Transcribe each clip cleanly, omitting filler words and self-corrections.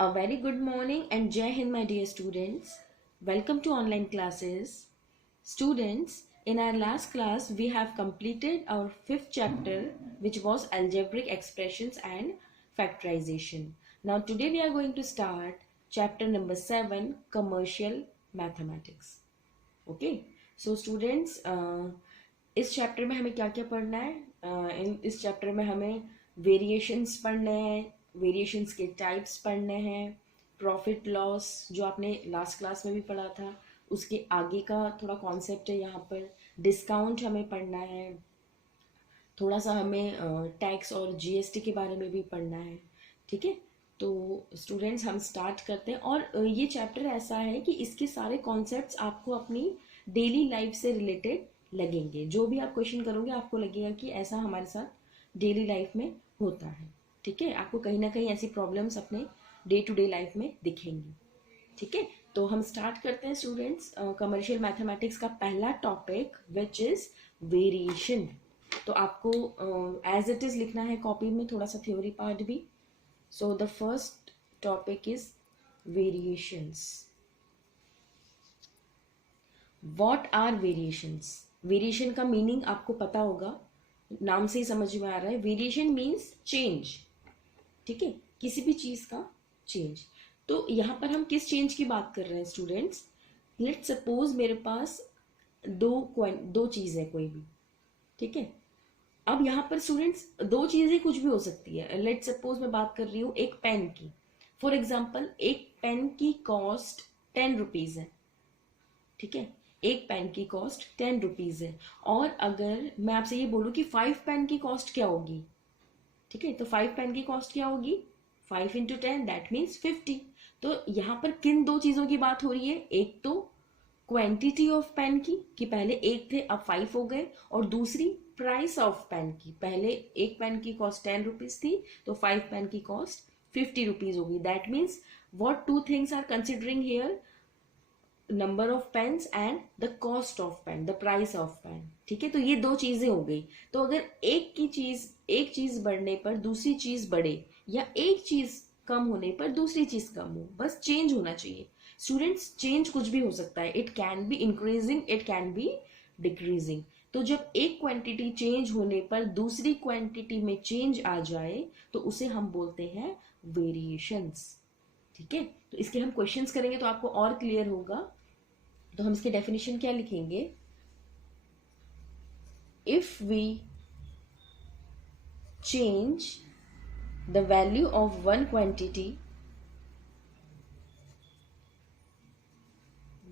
A very good morning and Jai Hind, my dear students. Welcome to online classes. Students, in our last class, we have completed our fifth chapter, which was algebraic expressions and factorization. Now, today we are going to start chapter number 7, commercial mathematics. Okay so students इस chapter में हमें क्या क्या पढ़ना है इस chapter में हमें वेरिएशंस पढ़ने हैं, वेरिएशंस के टाइप्स पढ़ने हैं, प्रॉफिट लॉस जो आपने लास्ट क्लास में भी पढ़ा था उसके आगे का थोड़ा कॉन्सेप्ट है यहाँ पर, डिस्काउंट हमें पढ़ना है, थोड़ा सा हमें टैक्स और जीएसटी के बारे में भी पढ़ना है. ठीक है, तो स्टूडेंट्स हम स्टार्ट करते हैं. और ये चैप्टर ऐसा है कि इसके सारे कॉन्सेप्ट्स आपको अपनी डेली लाइफ से रिलेटेड लगेंगे. जो भी आप क्वेश्चन करोगे आपको लगेगा कि ऐसा हमारे साथ डेली लाइफ में होता है. ठीक है, आपको कहीं ना कहीं ऐसी प्रॉब्लम्स अपने डे टू डे लाइफ में दिखेंगी. ठीक है, तो हम स्टार्ट करते हैं स्टूडेंट्स. कमर्शियल मैथमेटिक्स का पहला टॉपिक विच इज वेरिएशन. तो आपको एज इट इज लिखना है कॉपी में, थोड़ा सा थ्योरी पार्ट भी. So the first topic is variations. What are variations? Variation का मीनिंग आपको पता होगा, नाम से ही समझ में आ रहा है. Variation means change. ठीक है, किसी भी चीज का चेंज. तो यहाँ पर हम किस चेंज की बात कर रहे हैं स्टूडेंट्स? लेट सपोज मेरे पास दो चीज है कोई भी. ठीक है, अब यहाँ पर स्टूडेंट्स दो चीजें कुछ भी हो सकती है. लेट सपोज मैं बात कर रही हूँ एक पेन की. फॉर एग्जाम्पल एक पेन की कॉस्ट 10 रुपीज है. ठीक है, एक पेन की कॉस्ट 10 रुपीज है. और अगर मैं आपसे ये बोलूँ कि 5 पेन की कॉस्ट क्या होगी? ठीक है, तो 5 पेन की कॉस्ट क्या होगी? 5 इंटू 10 दैट मीन्स 50. तो यहाँ पर किन दो चीजों की बात हो रही है? एक तो क्वांटिटी ऑफ पेन की, कि पहले एक थे अब 5 हो गए, और दूसरी प्राइस ऑफ पेन की, पहले एक पेन की कॉस्ट 10 रुपीज थी तो 5 पेन की कॉस्ट 50 रुपीज होगी. That means what two things are considering here? Number of pens and the cost of pen, the price of pen. ठीक है, तो ये दो चीजें हो गई. तो अगर एक चीज बढ़ने पर दूसरी चीज बढ़े, या एक चीज कम होने पर दूसरी चीज कम हो, बस चेंज होना चाहिए. स्टूडेंट्स चेंज कुछ भी हो सकता है. It can be increasing, it can be decreasing. तो जब एक क्वांटिटी चेंज होने पर दूसरी क्वांटिटी में चेंज आ जाए तो उसे हम बोलते हैं वेरिएशंस. ठीक है, तो इसके हम क्वेश्चंस करेंगे तो आपको और क्लियर होगा. तो हम इसके डेफिनेशन क्या लिखेंगे? If we change the value of one quantity,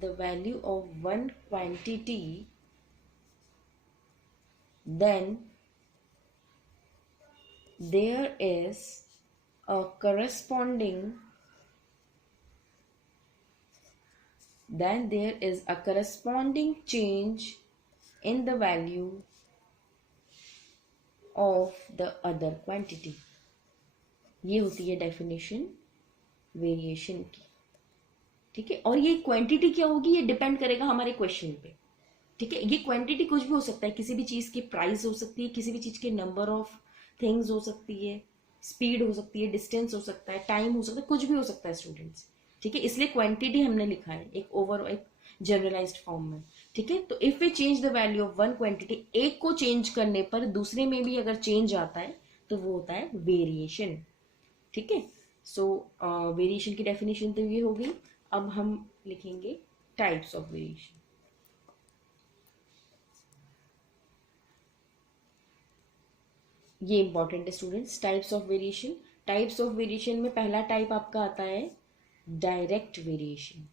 the value of one quantity, then there is a corresponding change in the value of the other quantity. ये होती है डेफिनेशन वेरिएशन की. ठीक है, और ये क्वांटिटी क्या होगी ये डिपेंड करेगा हमारे क्वेश्चन पे. ठीक है, ये क्वांटिटी कुछ भी हो सकता है, किसी भी चीज की प्राइस हो सकती है, किसी भी चीज के नंबर ऑफ थिंग्स हो सकती है, स्पीड हो सकती है, डिस्टेंस हो सकता है, टाइम हो सकता है, कुछ भी हो सकता है स्टूडेंट्स. ठीक है, इसलिए क्वांटिटी हमने लिखा है एक जनरलाइज्ड फॉर्म में. ठीक है, तो if we change the value of one quantity, एक को चेंज करने पर दूसरे में भी अगर चेंज आता है तो वो होता है वेरिएशन. ठीक है, सो वेरिएशन की डेफिनेशन तो ये होगी. अब हम लिखेंगे टाइप्स ऑफ वेरिएशन. ये इंपॉर्टेंट है students, types of variation. Types of variation में पहला टाइप आपका आता है डायरेक्ट वेरिएशन.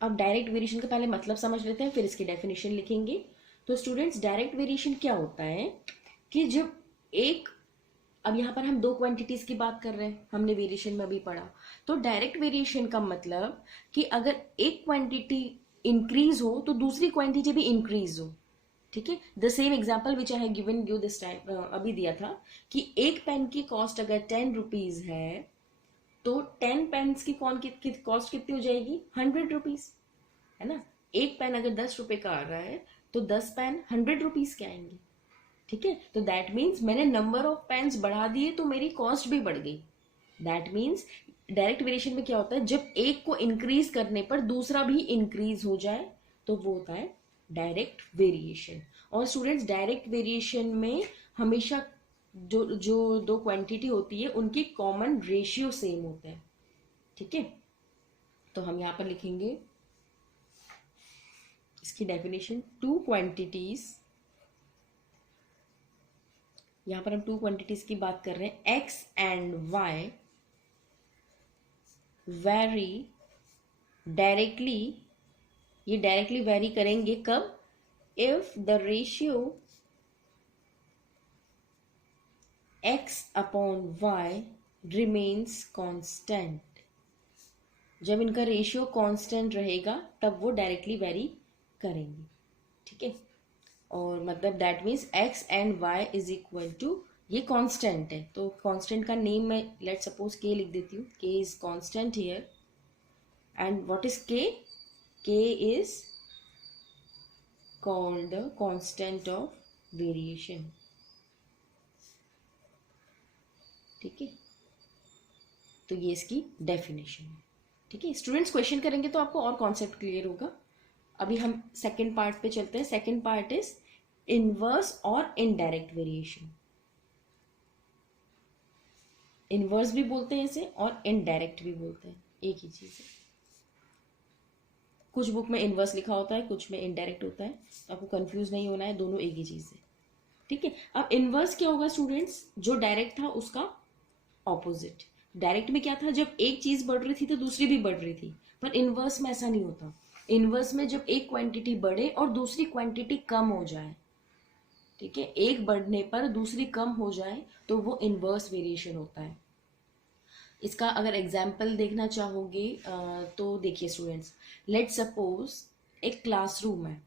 अब डायरेक्ट वेरिएशन का पहले मतलब समझ लेते हैं, फिर इसकी डेफिनेशन लिखेंगे. तो स्टूडेंट्स डायरेक्ट वेरिएशन क्या होता है कि जब अब यहाँ पर हम दो क्वांटिटीज की बात कर रहे हैं, हमने वेरिएशन में अभी पढ़ा. तो डायरेक्ट वेरिएशन का मतलब कि अगर एक क्वांटिटी इंक्रीज हो तो दूसरी क्वांटिटी भी इंक्रीज हो. ठीक है, the same example which I have given you this time, अभी दिया था कि एक पेन की कॉस्ट अगर 10 रुपीज है तो 10 पेन्स की कॉस्ट कितनी हो जाएगी? 100 रुपीज, है ना. एक पेन अगर 10 रुपए का आ रहा है तो 10 पेन 100 रुपीज के आएंगे. ठीक है, तो दैट मीन्स मैंने नंबर ऑफ पेन्स बढ़ा दिए तो मेरी कॉस्ट भी बढ़ गई। दैट मीन्स डायरेक्ट वेरिएशन में क्या होता है, जब एक को इंक्रीज करने पर दूसरा भी इंक्रीज हो जाए तो वो होता है डायरेक्ट वेरिएशन। और स्टूडेंट्स, डायरेक्ट वेरिएशन में हमेशा जो जो दो क्वांटिटी होती है उनकी कॉमन रेशियो सेम होता है। ठीक है, तो हम यहां पर लिखेंगे इसकी डेफिनेशन, टू क्वांटिटीज, यहां पर हम टू क्वांटिटीज की बात कर रहे हैं, x and Y vary directly, ये डायरेक्टली वेरी करेंगे कब, if the ratio x upon y remains constant, जब इनका रेशियो कांस्टेंट रहेगा तब वो डायरेक्टली वेरी करेंगे। ठीक है, और मतलब that means x and y is equal to, ये कांस्टेंट है तो कांस्टेंट का नेम मैं लेट सपोज k लिख देती हूँ, k is constant here and what is k, k is called the constant of variation. ठीक है, तो ये इसकी डेफिनेशन है। ठीक है स्टूडेंट्स, क्वेश्चन करेंगे तो आपको और कॉन्सेप्ट क्लियर होगा। अभी हम सेकंड पार्ट पे चलते हैं। सेकंड पार्ट इज इनवर्स और इनडायरेक्ट वेरिएशन। इनवर्स भी बोलते हैं इसे और इनडायरेक्ट भी बोलते हैं, एक ही चीज है। कुछ बुक में इनवर्स लिखा होता है, कुछ में इनडायरेक्ट होता है, तो आपको कंफ्यूज नहीं होना है, दोनों एक ही चीज है। ठीक है, अब इनवर्स क्या होगा स्टूडेंट्स, जो डायरेक्ट था उसका ऑपोजिट। डायरेक्ट में क्या था, जब एक चीज बढ़ रही थी तो दूसरी भी बढ़ रही थी, पर इनवर्स में ऐसा नहीं होता। इनवर्स में जब एक क्वांटिटी बढ़े और दूसरी क्वांटिटी कम हो जाए, ठीक है, एक बढ़ने पर दूसरी कम हो जाए तो वो इनवर्स वेरिएशन होता है। इसका अगर एग्जाम्पल देखना चाहोगे तो देखिए स्टूडेंट्स, लेट सपोज एक क्लासरूम है।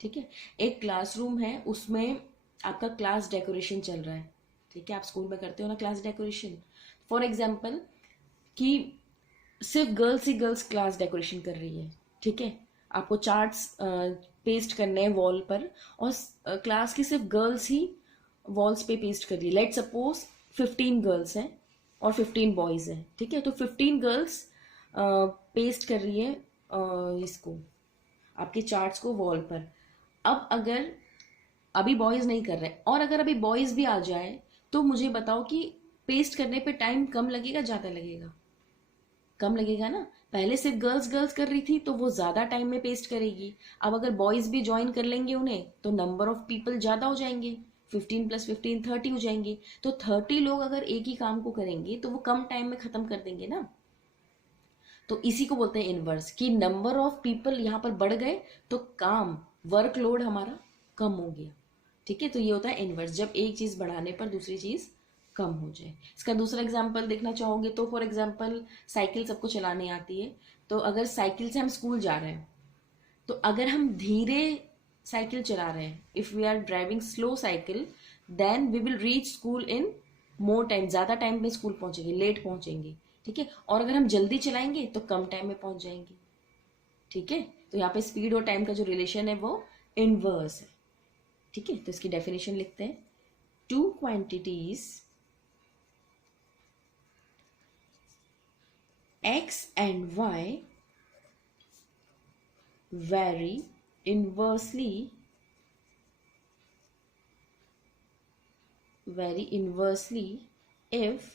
ठीक है, एक क्लासरूम है, उसमें आपका क्लास डेकोरेशन चल रहा है। ठीक है, आप स्कूल में करते हो ना क्लास डेकोरेशन। फॉर एग्जाम्पल कि सिर्फ गर्ल्स ही गर्ल्स क्लास डेकोरेशन कर रही है। ठीक है, आपको चार्ट्स पेस्ट करने हैं वॉल पर और क्लास की सिर्फ गर्ल्स ही वॉल्स पे पेस्ट कर रही है। लेट सपोज 15 गर्ल्स हैं और 15 बॉयज हैं। ठीक है, तो 15 गर्ल्स पेस्ट कर रही है इसको, आपके चार्ट्स को वॉल पर। अब अगर अभी बॉयज नहीं कर रहे और अगर अभी बॉयज भी आ जाए तो मुझे बताओ कि पेस्ट करने पे टाइम कम लगेगा ज्यादा लगेगा? कम लगेगा ना। पहले सिर्फ गर्ल्स गर्ल्स कर रही थी तो वो ज्यादा टाइम में पेस्ट करेगी। अब अगर बॉयज भी ज्वाइन कर लेंगे उन्हें तो नंबर ऑफ पीपल ज्यादा हो जाएंगे, 15 + 15 30 हो जाएंगे। तो 30 लोग अगर एक ही काम को करेंगे तो वो कम टाइम में खत्म कर देंगे ना। तो इसी को बोलते हैं इनवर्स, कि नंबर ऑफ पीपल यहाँ पर बढ़ गए तो काम, वर्कलोड हमारा कम हो गया। ठीक है, तो ये होता है इनवर्स, जब एक चीज बढ़ाने पर दूसरी चीज कम हो जाए। इसका दूसरा एग्जाम्पल देखना चाहोगे तो फॉर एग्जाम्पल साइकिल सबको चलाने आती है, तो अगर साइकिल से हम स्कूल जा रहे हैं तो अगर हम धीरे साइकिल चला रहे हैं, if we are driving slow cycle, then we will reach school in more time, ज्यादा टाइम में स्कूल पहुंचेंगे, लेट पहुंचेंगे। ठीक है, और अगर हम जल्दी चलाएंगे तो कम टाइम में पहुंच जाएंगे। ठीक है, तो यहाँ पे स्पीड और टाइम का जो रिलेशन है वो इनवर्स है। ठीक है, तो इसकी डेफिनेशन लिखते हैं, two quantities x and y vary inversely if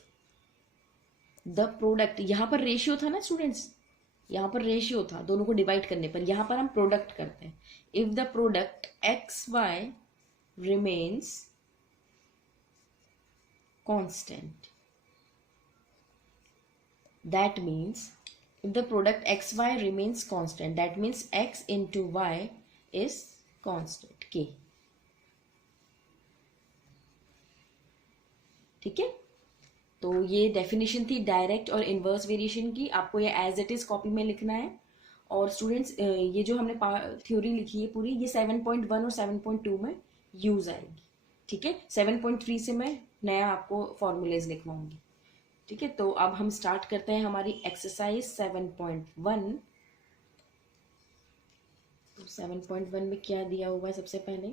the product, यहां पर रेशियो था ना स्टूडेंट्स, यहां पर रेशियो था दोनों को डिवाइड करने पर, यहां पर हम प्रोडक्ट करते हैं। If the product x y remains constant, that means if the product xy remains constant, that means x into y is constant k। ठीक है, तो ये डेफिनेशन थी डायरेक्ट और इनवर्स वेरिएशन की। आपको ये एज इट इज कॉपी में लिखना है। और स्टूडेंट्स, ये जो हमने थ्योरी लिखी है पूरी, ये 7.1 और 7.2 में यूज आएगी। ठीक है, 7.3 से मैं नया आपको फॉर्मूलेज लिखवाऊंगी। ठीक है, तो अब हम स्टार्ट करते हैं हमारी एक्सरसाइज 7.1। तो 7.1 में क्या दिया हुआ है, सबसे पहले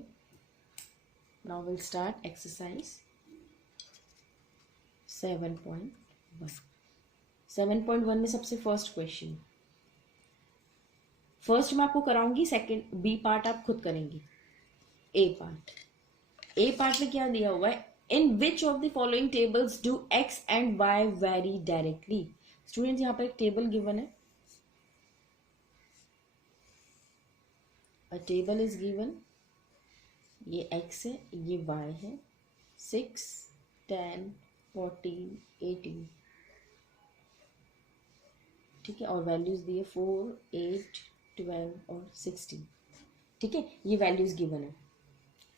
नाउ विल स्टार्ट एक्सरसाइज 7.1। 7.1 में सबसे फर्स्ट क्वेश्चन, फर्स्ट मैं आपको कराऊंगी, सेकंड बी पार्ट आप खुद करेंगे। ए पार्ट में क्या दिया हुआ है, in which of the following tables do X and Y vary directly. Students यहाँ पर एक टेबल गिवन है, अ टेबल इज गिवन, ये x है, ये y है, 6, 10, 14, 18, ठीक है, और वैल्यूज दिए 4, 8, 12 और 16, ठीक है, ये वैल्यूज गिवन है।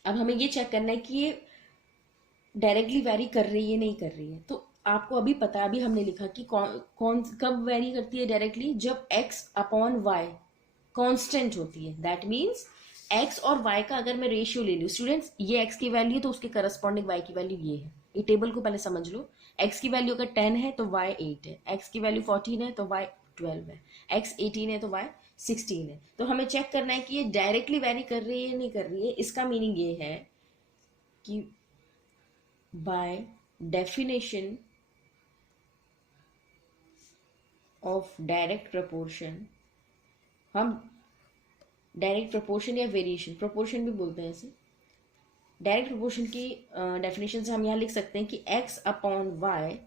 अब हमें ये चेक करना है कि ये डायरेक्टली वेरी कर रही है नहीं कर रही है। तो आपको अभी पता है, अभी हमने लिखा कि कौन कब वेरी करती है डायरेक्टली, जब x अपॉन y कांस्टेंट होती है। दैट मीन्स x और y का अगर मैं रेशियो ले लूँ, स्टूडेंट्स ये x की वैल्यू है तो उसके करस्पॉन्डिंग y की वैल्यू ये है। ये टेबल को पहले समझ लो, x की वैल्यू अगर 10 है तो y 8 है, x की वैल्यू 14 है तो y 12 है, x 18 है तो y 16 है। तो हमें चेक करना है कि ये डायरेक्टली वेरी कर रही है या नहीं कर रही है। इसका मीनिंग ये है कि by definition of direct proportion, हम डायरेक्ट प्रपोर्शन या वेरिएशन, प्रपोर्शन भी बोलते हैं इसे, डायरेक्ट प्रपोर्शन की डेफिनेशन से हम यहाँ लिख सकते हैं कि x अपॉन वाई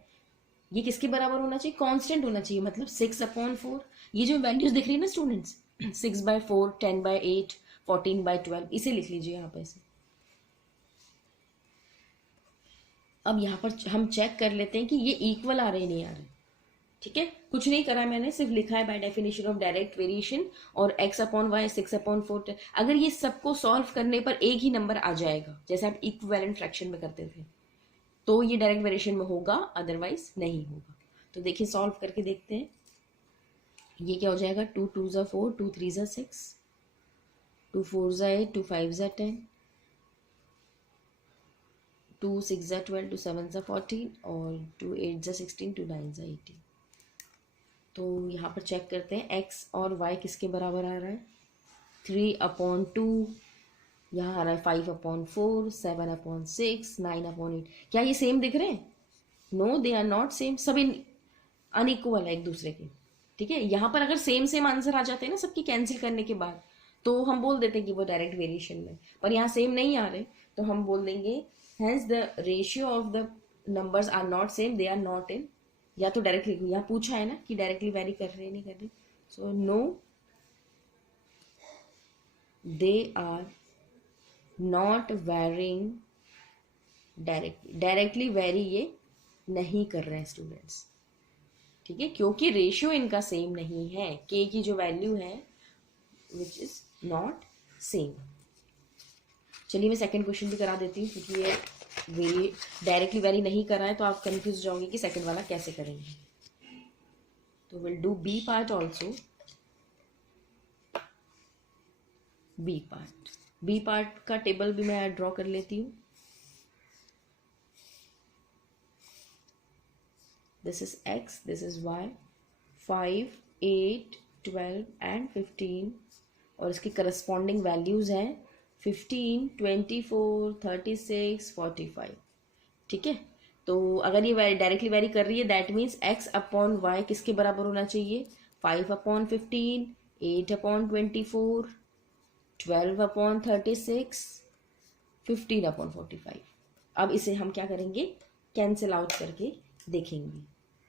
ये किसके बराबर होना चाहिए, कांस्टेंट होना चाहिए, मतलब 6/4। ये जो वैल्यूज दिख रही है ना स्टूडेंट्स, 6/4, 10/8, 14/12, इसे लिख लीजिए यहाँ पे से। अब यहाँ पर हम चेक कर लेते हैं कि ये इक्वल आ रहे नहीं आ रहे, ठीक है। कुछ नहीं करा मैंने, सिर्फ लिखा है by definition of direct variation और x अपॉन वाई 6/4। अगर ये सबको सॉल्व करने पर एक ही नंबर आ जाएगा, जैसे आप इक्विवेलेंट फ्रैक्शन में करते थे, तो ये डायरेक्ट वेरिएशन में होगा, अदरवाइज नहीं होगा। तो देखिए सॉल्व करके देखते हैं, ये क्या हो जाएगा, 2 2 ज़ा 4, 2 3 ज़ा 6, 2 4 ज़ा 8, 2 5 ज़ा 10, 2 6 ज़ा 12, 2 7 ज़ा 14 और 2 8 ज़ा 16, 2 9 ज़ा 18। तो यहाँ पर चेक करते हैं x और y किसके बराबर आ रहा है, 3/2, यहाँ आ रहा है 5/4, 7/6, 9/8। क्या ये सेम दिख रहे हैं? No, they are not same, सब अनइक्वल है एक दूसरे के, ठीक है। यहाँ पर अगर सेम सेम आंसर आ जाते हैं ना सबकी कैंसिल करने के बाद, तो हम बोल देते हैं कि वो डायरेक्ट वेरिएशन में, पर यहाँ सेम नहीं आ रहे, तो हम बोल देंगे hence the ratio of the numbers are not same, they are not in, या तो डायरेक्टली, यहाँ पूछा है ना कि डायरेक्टली वेरी कर रहे हैं नहीं कर रहे, so no they are not varying directly vary ये नहीं कर रहे हैं स्टूडेंट्स, ठीक है, क्योंकि रेशियो इनका सेम नहीं है, के की जो वैल्यू है विच इज नॉट सेम। चलिए मैं सेकंड क्वेश्चन भी करा देती हूँ, क्योंकि ये डायरेक्टली वेरी नहीं कर रहा है तो आप कंफ्यूज हो जाओगे कि सेकंड वाला कैसे करेंगे। तो will do B part also. B part का टेबल भी मैं ड्रॉ कर लेती हूँ। This is x, this is y, 5, 8, 12 and 15, और इसकी करस्पॉन्डिंग वैल्यूज हैं 15, 24, 36, 45, ठीक है। तो अगर ये डायरेक्टली वेरी कर रही है, that means x upon y किसके बराबर होना चाहिए, 5/15, 8/24, 12/36, 15/45। अब इसे हम क्या करेंगे, कैंसिल आउट करके देखेंगे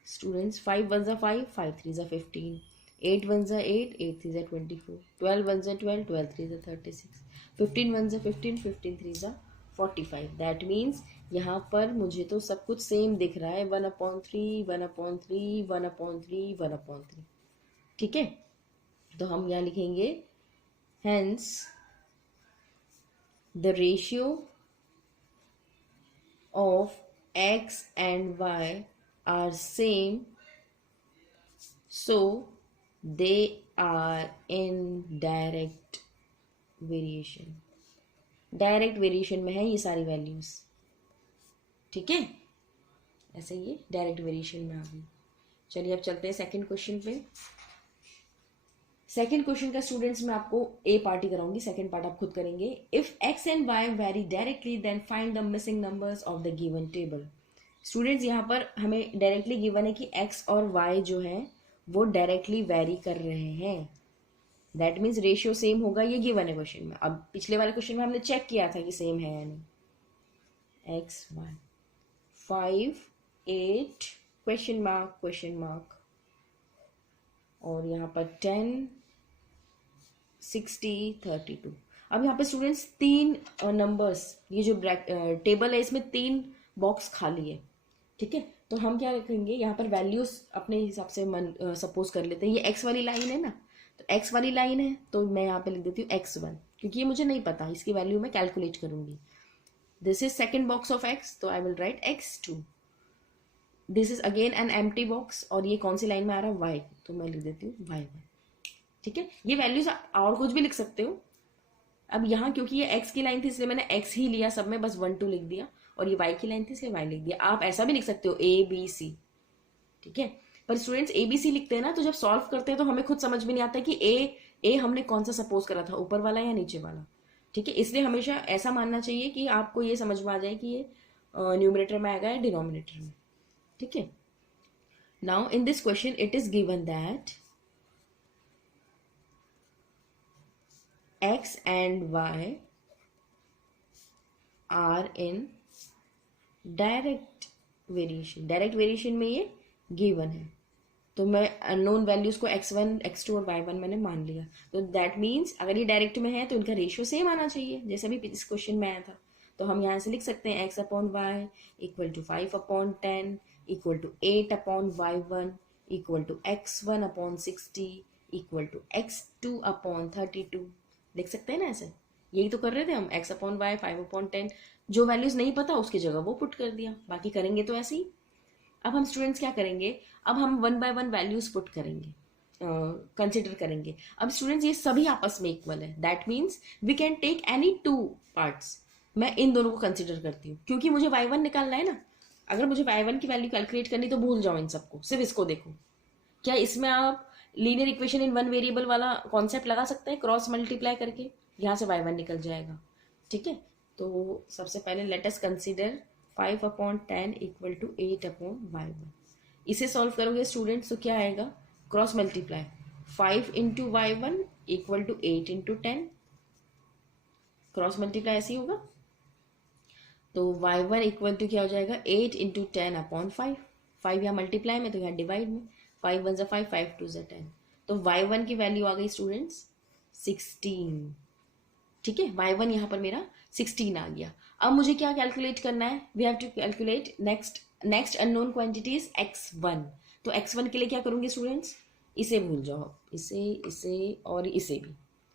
स्टूडेंट्स। 5 1 ज़ा 5, 5 3 ज़ा 15, 8 1 ज़ा 8, 8 3 ज़ा 24, 12 1 ज़ा 12, 12 3 ज़ा 36, 15 1 ज़ा 15, 15 3 ज़ा 45। दैट मीन्स यहाँ पर मुझे तो सब कुछ सेम दिख रहा है, 1/3, 1/3, 1/3, 1/3, ठीक है। तो हम यहाँ लिखेंगे hence the ratio of x and y are same, so they are in direct variation। Direct variation में है ये सारी वैल्यूज, ठीक है, ऐसे ये डायरेक्ट वेरिएशन में आ गई। चलिए अब चलते हैं सेकंड क्वेश्चन पे। सेकेंड क्वेश्चन का स्टूडेंट्स मैं आपको ए पार्ट ही कराऊंगी, सेकेंड पार्ट आप खुद करेंगे. If x and Y vary directly then find the missing numbers of the given table. Students यहाँ पर हमें डायरेक्टली गिवन है कि एक्स और वाई जो है वो डायरेक्टली वेरी कर रहे हैं. दैट मीन्स रेशियो सेम होगा, ये गिवन है क्वेश्चन में. अब पिछले वाले क्वेश्चन में हमने चेक किया था कि सेम है या नहीं. एक्स वाई 5 8 क्वेश्चन मार्क और यहाँ पर 10 60 32. अब यहाँ पे स्टूडेंट्स तीन नंबर्स, ये जो टेबल है इसमें तीन बॉक्स खाली है. ठीक है, तो हम क्या रखेंगे यहाँ पर वैल्यूज अपने हिसाब से सपोज कर लेते हैं. ये एक्स वाली लाइन है ना, तो एक्स वाली लाइन है तो मैं यहाँ पे लिख देती हूँ x1, क्योंकि ये मुझे नहीं पता, इसकी वैल्यू मैं कैलकुलेट करूंगी. This is second box of x, तो I will write x2. This is again an empty box, और ये कौन सी लाइन में आ रहा है y, तो मैं लिख देती हूँ y1. ठीक है, ये वैल्यूज और कुछ भी लिख सकते हो. अब यहाँ क्योंकि ये x की लाइन थी इसलिए मैंने x ही लिया सब में, बस 1 2 लिख दिया, और ये y की लाइन थी इसलिए y लिख दिया. आप ऐसा भी लिख सकते हो ABC. ठीक है, पर स्टूडेंट्स ABC लिखते हैं ना, तो जब सॉल्व करते हैं तो हमें खुद समझ में नहीं आता कि ए हमने कौन सा सपोज करा था, ऊपर वाला या नीचे वाला. ठीक है, इसलिए हमेशा ऐसा मानना चाहिए कि आपको ये समझ में आ जाए कि ये न्यूमरेटर में आएगा या डिनोमिनेटर में. ठीक है, now in this question it is given that x and y are in direct variation. Direct variation में ये गिवन है, तो मैं अननोन वैल्यूज को x1 x2 और y1 मैंने मान लिया. तो दैट मीन्स अगर ये डायरेक्ट में है तो इनका रेशियो सेम आना चाहिए, जैसे भी इस क्वेश्चन में आया था. तो हम यहाँ से लिख सकते हैं x/y equal to 5/10 equal to 8/y1 equal to x1/60 equal to x2/32. देख सकते हैं ना, ऐसे यही तो कर रहे थे हम. x/y 5/10, जो वैल्यूज नहीं पता उसकी जगह वो पुट कर दिया, बाकी करेंगे तो ऐसे ही. अब हम स्टूडेंट्स क्या करेंगे, अब हम 1 by 1 वैल्यूज पुट करेंगे, कंसिडर करेंगे. अब स्टूडेंट्स ये सभी आपस में इक्वल है, that means we can take any 2 parts. मैं इन दोनों को कंसिडर करती हूँ क्योंकि मुझे y1 निकालना है ना. अगर मुझे y1 की वैल्यू कैलकुलेट करनी तो भूल जाओ इन सबको, सिर्फ इसको देखो. क्या इसमें आप linear equation in one variable वाला कॉन्सेप्ट लगा सकते हैं, क्रॉस मल्टीप्लाई करके यहाँ से y1 निकल जाएगा. ठीक है, तो सबसे पहले let us consider 5/10 equal to 8/y1. इसे सॉल्व करोगे स्टूडेंट्स तो क्या आएगा, cross multiply 5 into y1 equal to 8 into 10. Cross multiply ऐसे ही होगा, तो y1 इक्वल टू क्या हो जाएगा 8 इंटू 10/5. 5 यहाँ मल्टीप्लाई में तो यहाँ डिवाइड में, 5 1 5 5 2 10. तो y1 की वैल्यू आ गई स्टूडेंट्स 16. ठीक है, y1 यहाँ पर मेरा 16 आ गया. अब मुझे क्या कैलकुलेट करना है, we have to calculate next unknown quantities x1. तो x1 के लिए क्या करूंगी स्टूडेंट्स, इसे भूल जाओ, इसे और इसे भी,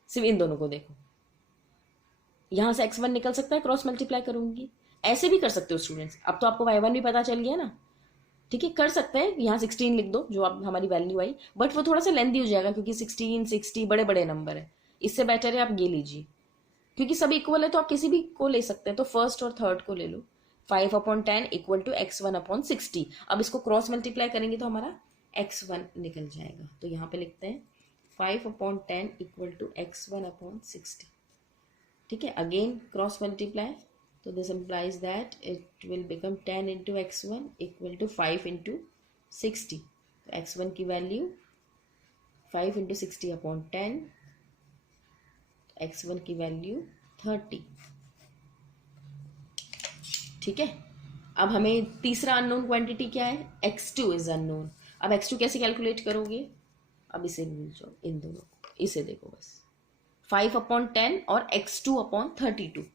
सिर्फ इन दोनों को देखो. यहां से x1 निकल सकता है, क्रॉस मल्टीप्लाई करूंगी. ऐसे भी कर सकते हो स्टूडेंट्स, अब तो आपको y1 भी पता चल गया ना. ठीक है, कर सकते हैं, यहाँ 16 लिख दो जो आप हमारी वैल्यू आई, बट वो थोड़ा सा लेंथी हो जाएगा क्योंकि 16 60 बड़े बड़े नंबर है. इससे बेटर है आप ये लीजिए, क्योंकि सब इक्वल है तो आप किसी भी को ले सकते हैं. तो फर्स्ट और थर्ड को ले लो. 5/10 इक्वल टू x1/60. अब इसको क्रॉस मल्टीप्लाई करेंगे तो हमारा x1 निकल जाएगा. तो यहाँ पे लिखते हैं 5/10 इक्वल टू x1/60. ठीक है, अगेन क्रॉस मल्टीप्लाई, तो this implies that it will become 10 into x1 equal to 5 into 60. तो x1 की वैल्यू 5 into 60/10, x1 की वैल्यू 30. ठीक है, अब हमें तीसरा अननोन क्वांटिटी क्या है, x2 इज अननोन. अब x2 कैसे कैलकुलेट करोगे, अब इसे भूल जाओ, इन दोनों को, इसे देखो बस, 5/10 और x2/32.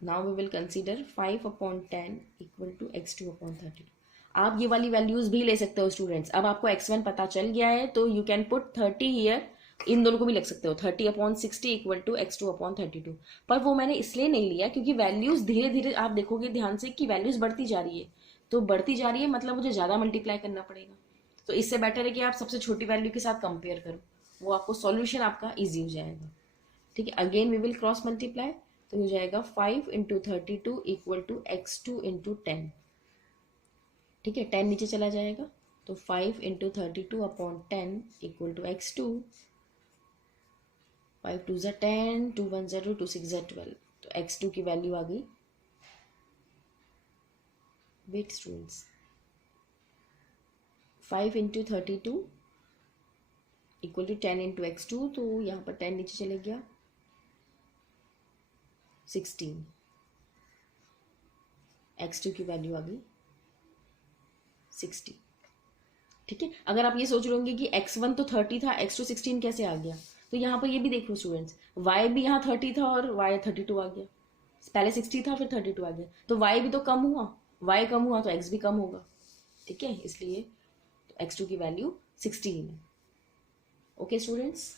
Now we will consider 5/10 equal to x2/32. आप ये वाली वैल्यूज भी ले सकते हो स्टूडेंट्स. अब आपको x1 पता चल गया है तो यू कैन पुट 30 हियर. इन दोनों को भी लग सकते हो, 30/60 इक्वल टू x2/32. पर वो मैंने इसलिए नहीं लिया क्योंकि वैल्यूज धीरे धीरे आप देखोगे ध्यान से कि वैल्यूज बढ़ती जा रही है, तो बढ़ती जा रही है मतलब मुझे ज्यादा मल्टीप्लाई करना पड़ेगा. तो इससे बेटर है कि आप सबसे छोटी वैल्यू के साथ कंपेयर करो, वो आपको सॉल्यूशन आपका ईजी हो जाएगा. ठीक है, again we will cross multiply, तो हो जाएगा 5 into 32 equal to x2 into 10. ठीक है, 10 नीचे चला जाएगा तो 5 इंटू 32/10 इक्वल टू x2। 5 2 ज़ा 10, 2 1 ज़ा 2, 2 6 ज़ा 12। तो x2 की वैल्यू आ गई, wait students, 5 into 32 equal to 10 into x2, तो यहाँ पर 10 नीचे चले गया, 16। x2 की वैल्यू आ गई 60। ठीक है, अगर आप ये सोच रहे होंगे कि x1 तो 30 था, x2 16 कैसे आ गया, तो यहाँ पर ये भी देखो स्टूडेंट्स, y भी यहाँ 30 था और y 32 आ गया। पहले 60 था फिर 32 आ गया, तो y भी तो कम हुआ, y कम हुआ तो x भी कम होगा। ठीक है, इसलिए तो x2 की वैल्यू 16 है। ओके स्टूडेंट्स,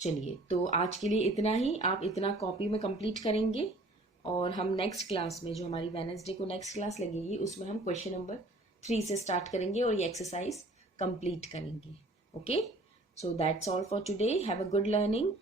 चलिए तो आज के लिए इतना ही। आप इतना कॉपी में कंप्लीट करेंगे और हम नेक्स्ट क्लास में, जो हमारी वेडनेसडे को नेक्स्ट क्लास लगेगी, उसमें हम क्वेश्चन नंबर 3 से स्टार्ट करेंगे और ये एक्सरसाइज कंप्लीट करेंगे। Okay, so that's all for today. Have a good learning.